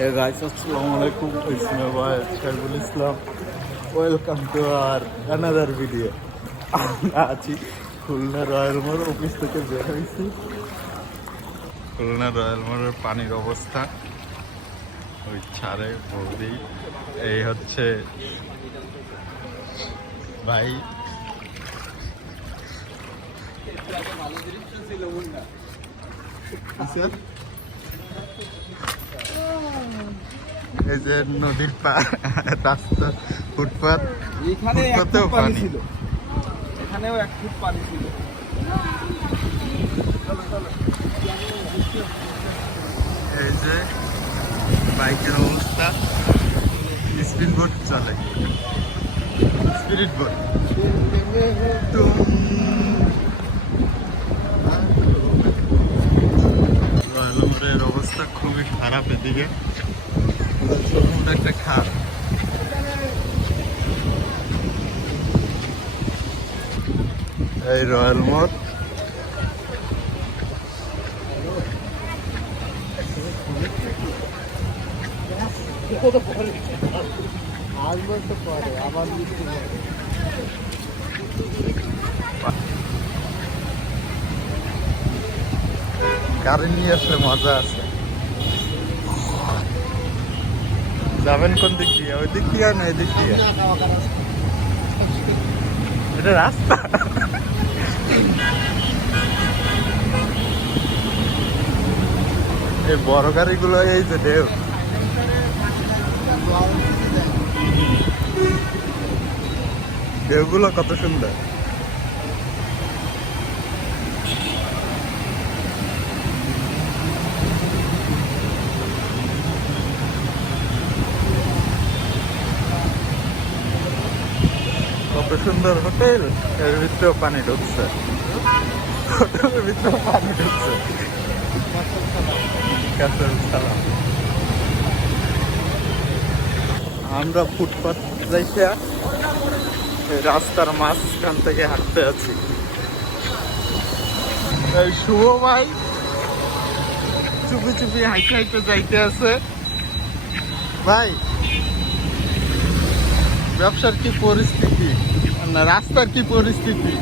Hey guys, Assalamualaikum. It's my wife, Shaibul Islam. Welcome to our another video. আমরা আছি Khulna royal মোড় office থেকে বের হয়েছি। খুলনা রয়্যাল মোড়ের পানির অবস্থা ওই ছাড়ে বলতেই এই হচ্ছে ভাই এই যে নদীর পার রাস্তা ফুটপাত ফুটপাতেও পানি ছিল, এখানেও 1 ফুট পানি ছিল। এই যে বাইকের অবস্থা, স্পিড বোট চলে, স্পিরিট বোট। রয়্যাল অবস্থা খুবই খারাপ, এদিকে একটা খারাপ। এই রয়্যাল মোড় গাড়ি নিয়ে আসলে মজা আছে। যাবেন কোন দিক দিয়ে? ওই দিক দিয়ে না, এই দিক দিয়ে? এটা রাস্তা। এই বড় গাড়িগুলো, এই যে ঢেউ, ঢেউগুলো কত সুন্দর। কত সুন্দর হোটেল, এর ভিতরেও পানি ঢুকছে, হোটেলের ভিতরেও পানি ঢুকছে। আমরা ফুটপাত যাইতে রাস্তার মাঝখান থেকে হাঁটতে আছি। এই শুভ ভাই চুপি চুপি হাঁটতে হাঁটতে যাইতে আছে। ভাই, ব্যবসার কি পরিস্থিতি, না রাস্তার কি পরিস্থিতি?